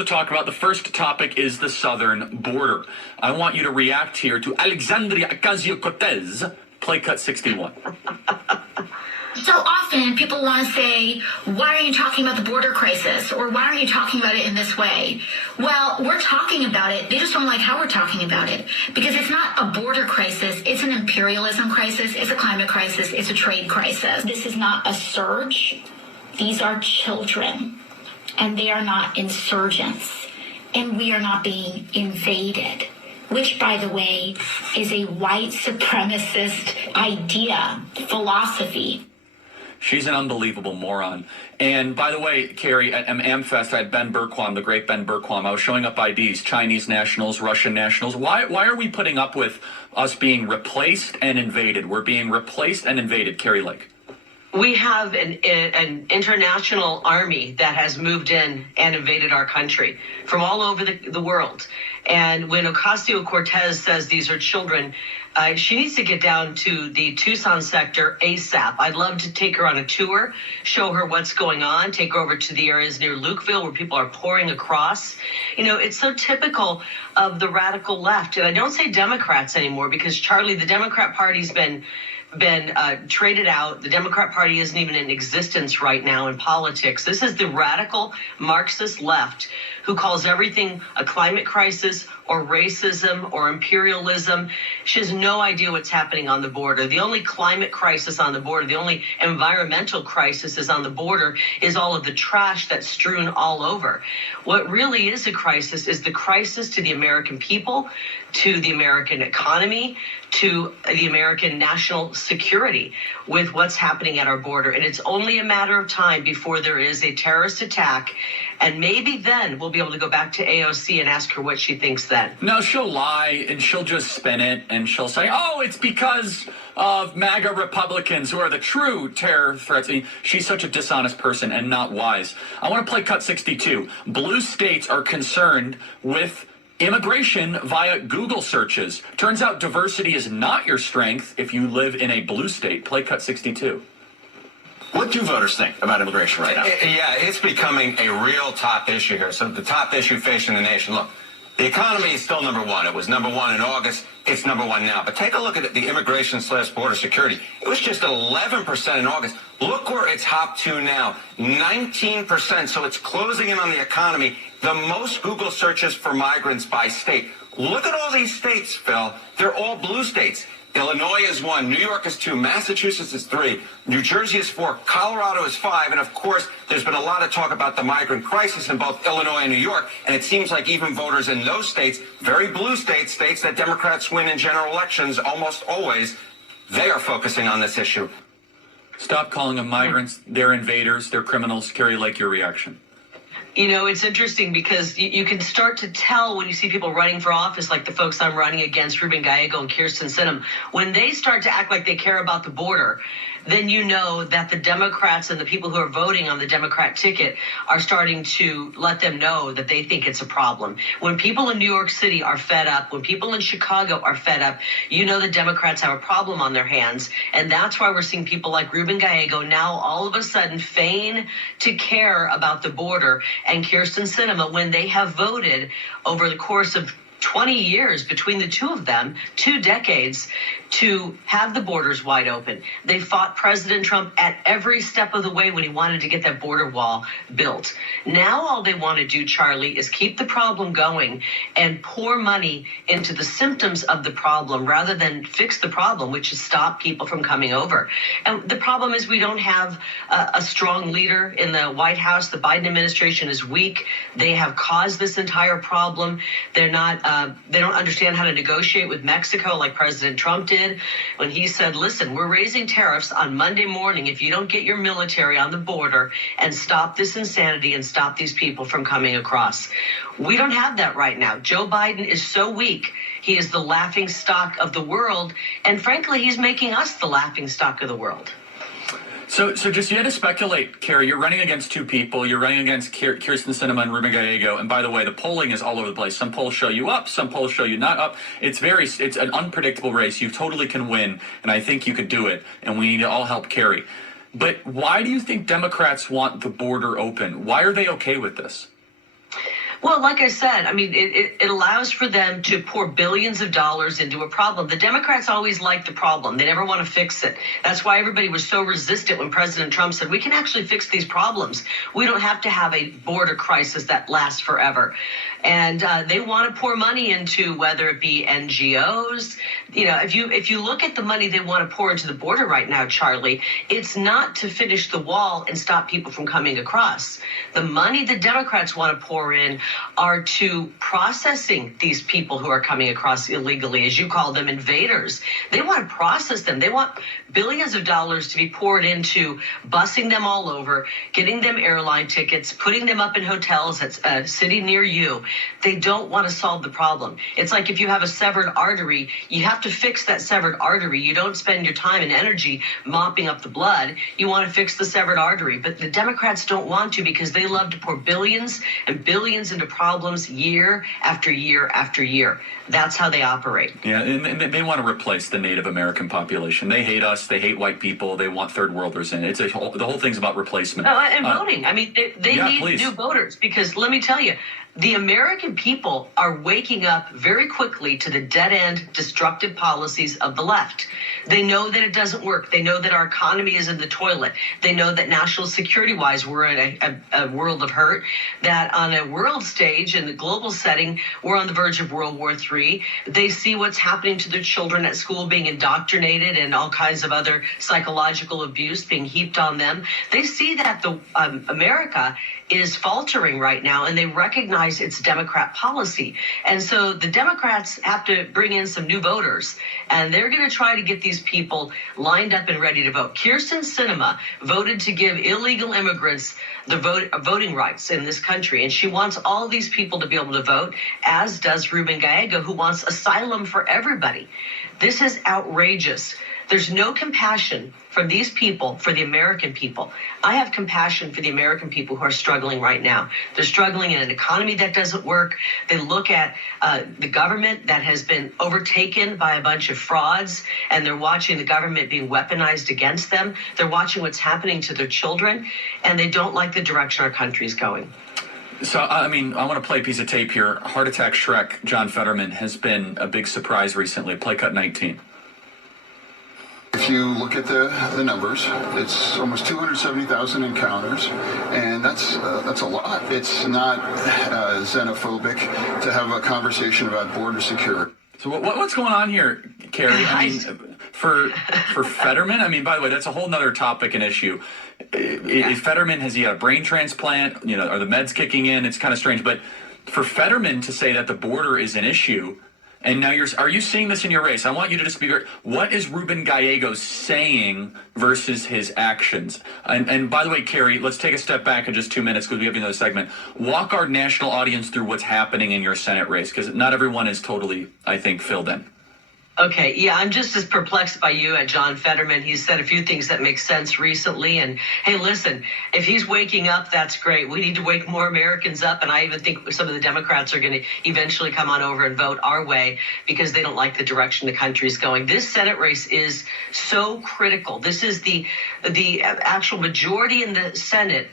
to talk about. The first topic is the southern border. I want you to react here to Alexandria Ocasio-Cortez, play cut 61. So often people want to say, why are you talking about the border crisis? Or why are you talking about it in this way? Well, we're talking about it. They just don't like how we're talking about it. Because it's not a border crisis. It's an imperialism crisis. It's a climate crisis. It's a trade crisis. This is not a surge. These are children. And they are not insurgents. And we are not being invaded. Which, by the way, is a white supremacist idea, philosophy. She's an unbelievable moron. And by the way, Kari, at AmFest, I had Ben Berquam, the great Ben Berquam. I was showing up IDs, Chinese nationals, Russian nationals. Why are we putting up with us being replaced and invaded? We're being replaced and invaded, Kari Lake. We have an international army that has moved in and invaded our country from all over the world. And when Ocasio-Cortez says these are children, she needs to get down to the Tucson sector ASAP. I'd love to take her on a tour, show her what's going on, take her over to the areas near Lukeville where people are pouring across. You know, it's so typical of the radical left. And I don't say Democrats anymore because, Charlie, the Democrat Party's been traded out. The Democrat Party isn't even in existence right now in politics. This is the radical Marxist left who calls everything a climate crisis or racism or imperialism. She has no idea what's happening on the border. The only climate crisis on the border, the only environmental crisis is on the border is all of the trash that's strewn all over. What really is a crisis is the crisis to the American people, to the American economy, to the American national security with what's happening at our border. And it's only a matter of time before there is a terrorist attack. And maybe then we'll be able to go back to AOC and ask her what she thinks then. No, she'll lie and she'll just spin it and she'll say, oh, it's because of MAGA Republicans who are the true terror threats. I mean, she's such a dishonest person and not wise. I want to play cut 62. Blue states are concerned with immigration via Google searches. Turns out diversity is not your strength if you live in a blue state. Play cut 62. What do voters think about immigration right now? Yeah, it's becoming a real top issue here. So the top issue facing the nation. Look, the economy is still number one. It was number one in August. It's number one now. But take a look at the immigration/border security. It was just 11% in August. Look where it's hopped to now, 19%. So it's closing in on the economy. The most Google searches for migrants by state. Look at all these states, Phil. They're all blue states. Illinois is 1, New York is 2, Massachusetts is 3, New Jersey is 4, Colorado is 5, and of course, there's been a lot of talk about the migrant crisis in both Illinois and New York, and it seems like even voters in those states, very blue states, states that Democrats win in general elections almost always, they are focusing on this issue. Stop calling them migrants. They're invaders. They're criminals. Kari Lake, your reaction. You know, it's interesting because you can start to tell when you see people running for office, like the folks I'm running against, Ruben Gallego and Kirsten Sinema, when they start to act like they care about the border, then you know that the Democrats and the people who are voting on the Democrat ticket are starting to let them know that they think it's a problem. When people in New York City are fed up, when people in Chicago are fed up, you know the Democrats have a problem on their hands. And that's why we're seeing people like Ruben Gallego now all of a sudden feign to care about the border, and Kirsten Sinema when they have voted over the course of 20 years between the two of them, 2 decades, to have the borders wide open. They fought President Trump at every step of the way when he wanted to get that border wall built. Now all they want to do, Charlie, is keep the problem going and pour money into the symptoms of the problem rather than fix the problem, which is stop people from coming over. And the problem is we don't have a strong leader in the White House. The Biden administration is weak. They have caused this entire problem. They're not. They don't understand how to negotiate with Mexico like President Trump did when he said, listen, we're raising tariffs on Monday morning if you don't get your military on the border and stop this insanity and stop these people from coming across. We don't have that right now. Joe Biden is so weak. He is the laughing stock of the world. And frankly, he's making us the laughing stock of the world. So just you had to speculate, Kari. You're running against two people. You're running against Kirsten Sinema and Ruben Gallego. And by the way, the polling is all over the place. Some polls show you up, some polls show you not up. It's an unpredictable race. You totally can win, and I think you could do it. And we need to all help Kari. But why do you think Democrats want the border open? Why are they okay with this? Well, like I said, I mean, it allows for them to pour billions of dollars into a problem. The Democrats always like the problem. They never want to fix it. That's why everybody was so resistant when President Trump said, we can actually fix these problems. We don't have to have a border crisis that lasts forever. And they want to pour money into, whether it be NGOs. You know, if you look at the money they want to pour into the border right now, Charlie, it's not to finish the wall and stop people from coming across. The money the Democrats want to pour in are to processing these people who are coming across illegally, as you call them, invaders. They want to process them. They want billions of dollars to be poured into busing them all over, getting them airline tickets, putting them up in hotels that's a city near you. They don't want to solve the problem. It's like if you have a severed artery, you have to fix that severed artery. You don't spend your time and energy mopping up the blood. You want to fix the severed artery. But the Democrats don't want to, because they love to pour billions and billions into problems year after year after year. That's how they operate. Yeah, and they want to replace the Native American population. They hate us. They hate white people. They want third worlders in. The whole thing's about replacement. And voting. I mean, they need new voters, because let me tell you, the American people are waking up very quickly to the dead-end, destructive policies of the left. They know that it doesn't work. They know that our economy is in the toilet. They know that national security-wise, we're in a world of hurt, that on a world stage, in the global setting, we're on the verge of World War III. They see what's happening to their children at school, being indoctrinated, and all kinds of other psychological abuse being heaped on them. They see that the America is faltering right now, and they recognize it's Democrat policy. And so the Democrats have to bring in some new voters, and they're going to try to get these people lined up and ready to vote. Kyrsten Sinema voted to give illegal immigrants the voting rights in this country, and she wants all these people to be able to vote, as does Ruben Gallego, who wants asylum for everybody. This is outrageous. There's no compassion from these people for the American people. I have compassion for the American people who are struggling right now. They're struggling in an economy that doesn't work. They look at the government that has been overtaken by a bunch of frauds, and they're watching the government being weaponized against them. They're watching what's happening to their children, and they don't like the direction our country is going. So, I mean, I want to play a piece of tape here. Heart Attack Shrek, John Fetterman, has been a big surprise recently. Play cut 19. If you look at the numbers, it's almost 270,000 encounters, and that's a lot. It's not xenophobic to have a conversation about border security. So what's going on here, Kari? I mean, for Fetterman, I mean, by the way, that's a whole nother topic and issue. Is Fetterman, has he had a brain transplant? You know, are the meds kicking in? It's kind of strange. But for Fetterman to say that the border is an issue, and now are you seeing this in your race? I want you to just be very, what is Ruben Gallego saying versus his actions? And by the way, Kari, let's take a step back in just 2 minutes, because we have another segment. Walk our national audience through what's happening in your Senate race, because not everyone is totally, I think, filled in. Okay, yeah, I'm just as perplexed by you at John Fetterman. He's said a few things that make sense recently. And hey, listen, if he's waking up, that's great. We need to wake more Americans up. And I even think some of the Democrats are going to eventually come on over and vote our way, because they don't like the direction the country is going. This Senate race is so critical. This is the actual majority in the Senate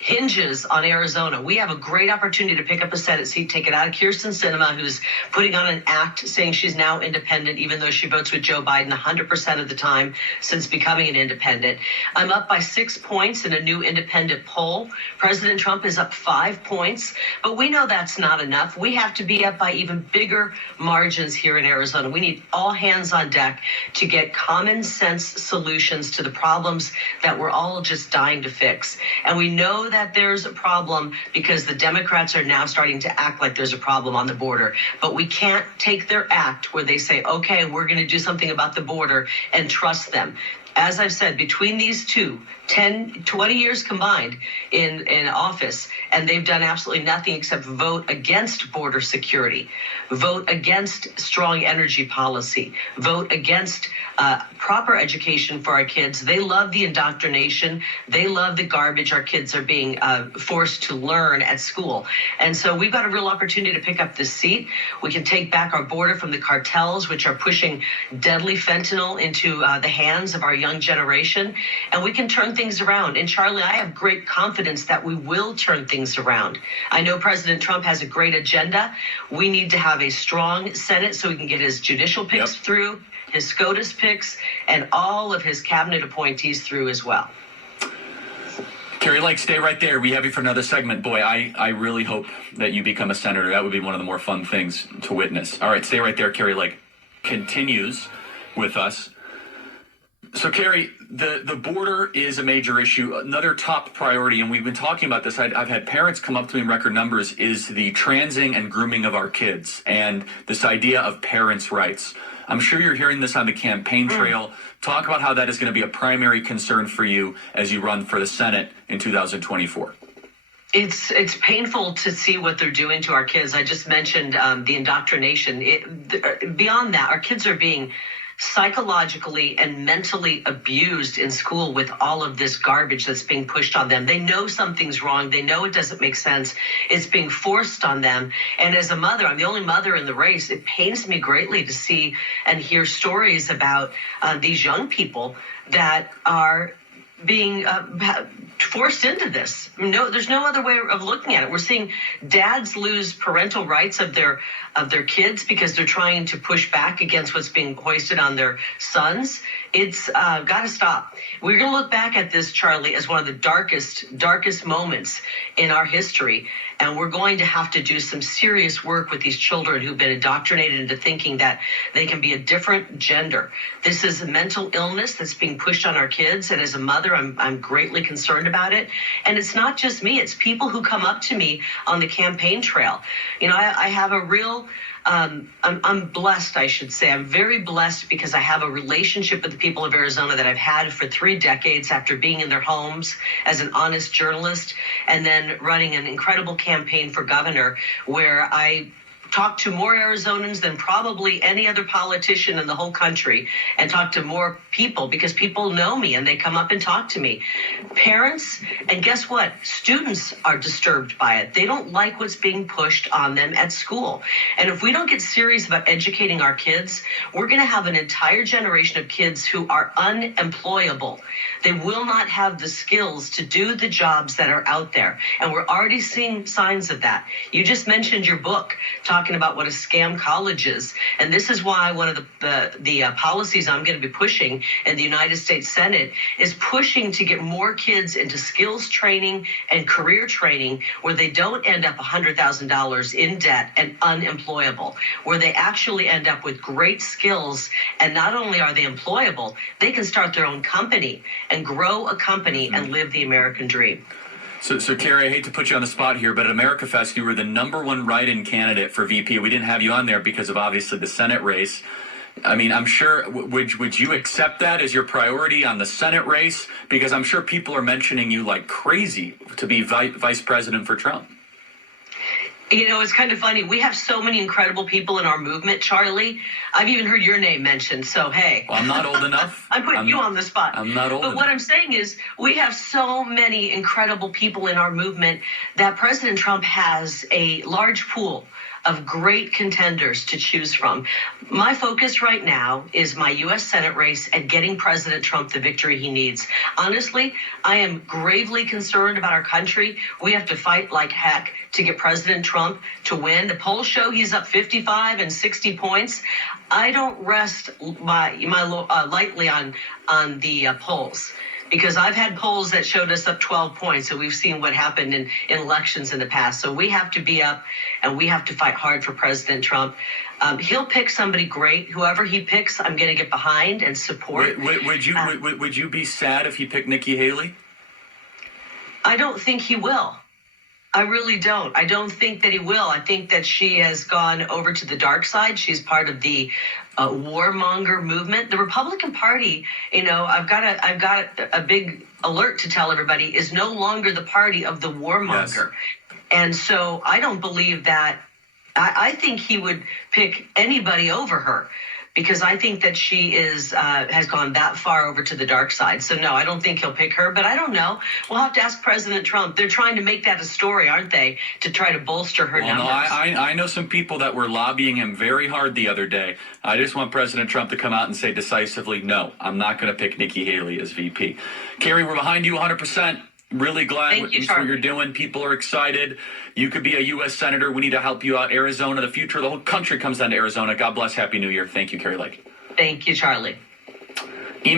hinges on Arizona. We have a great opportunity to pick up a Senate seat, take it out of Kyrsten Sinema, who's putting on an act saying she's now independent, even though she votes with Joe Biden 100% of the time since becoming an independent. I'm up by 6 points in a new independent poll. President Trump is up 5 points, but we know that's not enough. We have to be up by even bigger margins here in Arizona. We need all hands on deck to get common sense solutions to the problems that we're all just dying to fix. And we know that there's a problem because the Democrats are now starting to act like there's a problem on the border. But we can't take their act where they say, okay, we're going to do something about the border, and trust them. As I've said, between these two, 10, 20 years combined in office, and they've done absolutely nothing except vote against border security, vote against strong energy policy, vote against proper education for our kids. They love the indoctrination. They love the garbage our kids are being forced to learn at school. And so we've got a real opportunity to pick up this seat. We can take back our border from the cartels, which are pushing deadly fentanyl into the hands of our young young generation, and we can turn things around. And Charlie, I have great confidence that we will turn things around. I know President Trump has a great agenda. We need to have a strong Senate so he can get his judicial picks through, his SCOTUS picks, and all of his cabinet appointees through as well. Kari Lake, stay right there. We have you for another segment. Boy, I really hope that you become a senator. That would be one of the more fun things to witness. All right, stay right there. Kari Lake continues with us. So, Kari, the border is a major issue. Another top priority, and we've been talking about this, I've had parents come up to me in record numbers, is the transing and grooming of our kids and this idea of parents' rights. I'm sure you're hearing this on the campaign trail. Talk about how that is going to be a primary concern for you as you run for the Senate in 2024. It's painful to see what they're doing to our kids. I just mentioned the indoctrination. Beyond that, our kids are being psychologically and mentally abused in school with all of this garbage that's being pushed on them. They know something's wrong. They know it doesn't make sense. It's being forced on them. And as a mother, I'm the only mother in the race. It pains me greatly to see and hear stories about these young people that are being forced into this. No, there's no other way of looking at it. We're seeing dads lose parental rights of their kids because they're trying to push back against what's being hoisted on their sons. It's got to stop. We're going to look back at this, Charlie, as one of the darkest moments in our history. And we're going to have to do some serious work with these children who've been indoctrinated into thinking that they can be a different gender. This is a mental illness that's being pushed on our kids. And as a mother, I'm greatly concerned about it. And it's not just me. It's people who come up to me on the campaign trail. You know, I have a real... I'm blessed, I should say. I'm very blessed because I have a relationship with the people of Arizona that I've had for 3 decades after being in their homes as an honest journalist and then running an incredible campaign for governor where I talk to more Arizonans than probably any other politician in the whole country and talk to more people because people know me and they come up and talk to me. Parents, and guess what? Students are disturbed by it. They don't like what's being pushed on them at school. And if we don't get serious about educating our kids, we're going to have an entire generation of kids who are unemployable. They will not have the skills to do the jobs that are out there. And we're already seeing signs of that. You just mentioned your book talking about what a scam college is. And this is why one of the policies I'm going to be pushing in the United States Senate is pushing to get more kids into skills training and career training where they don't end up $100,000 in debt and unemployable, where they actually end up with great skills. And not only are they employable, they can start their own company and grow a company and live the American dream. So Kari, I hate to put you on the spot here, but at America Fest, you were the #1 write-in candidate for VP. We didn't have you on there because of obviously the Senate race. I mean, I'm sure, would you accept that as your priority on the Senate race? Because I'm sure people are mentioning you like crazy to be vice president for Trump. You know, it's kind of funny. We have so many incredible people in our movement, Charlie. I've even heard your name mentioned. So, hey. Well, I'm not old enough. I'm putting you on the spot. I'm not old enough. But what I'm saying is we have so many incredible people in our movement that President Trump has a large pool of great contenders to choose from. My focus right now is my U.S. Senate race and getting President Trump the victory he needs. Honestly, I am gravely concerned about our country. We have to fight like heck to get President Trump to win. The polls show he's up 55 and 60 points. I don't rest lightly on the polls, because I've had polls that showed us up 12 points, and we've seen what happened in elections in the past. So we have to be up, and we have to fight hard for President Trump. He'll pick somebody great. Whoever he picks, I'm going to get behind and support. Would you be sad if he picked Nikki Haley? I don't think he will. I really don't. I don't think that he will. I think that she has gone over to the dark side. She's part of the warmonger movement. The Republican Party, you know, I've got a big alert to tell everybody, is no longer the party of the warmonger. Yes. And so I don't believe that. I think he would pick anybody over her, because I think that she has gone that far over to the dark side. So no, I don't think he'll pick her, but I don't know. We'll have to ask President Trump. They're trying to make that a story, aren't they, to try to bolster her numbers? No, I know some people that were lobbying him very hard the other day. I just want President Trump to come out and say decisively, no, I'm not going to pick Nikki Haley as VP. Kari, we're behind you 100%. Really glad what you're doing. People are excited. You could be a U.S. Senator. We need to help you out. Arizona, the future of the whole country comes down to Arizona. God bless. Happy New Year. Thank you, Kari Lake. Thank you, Charlie.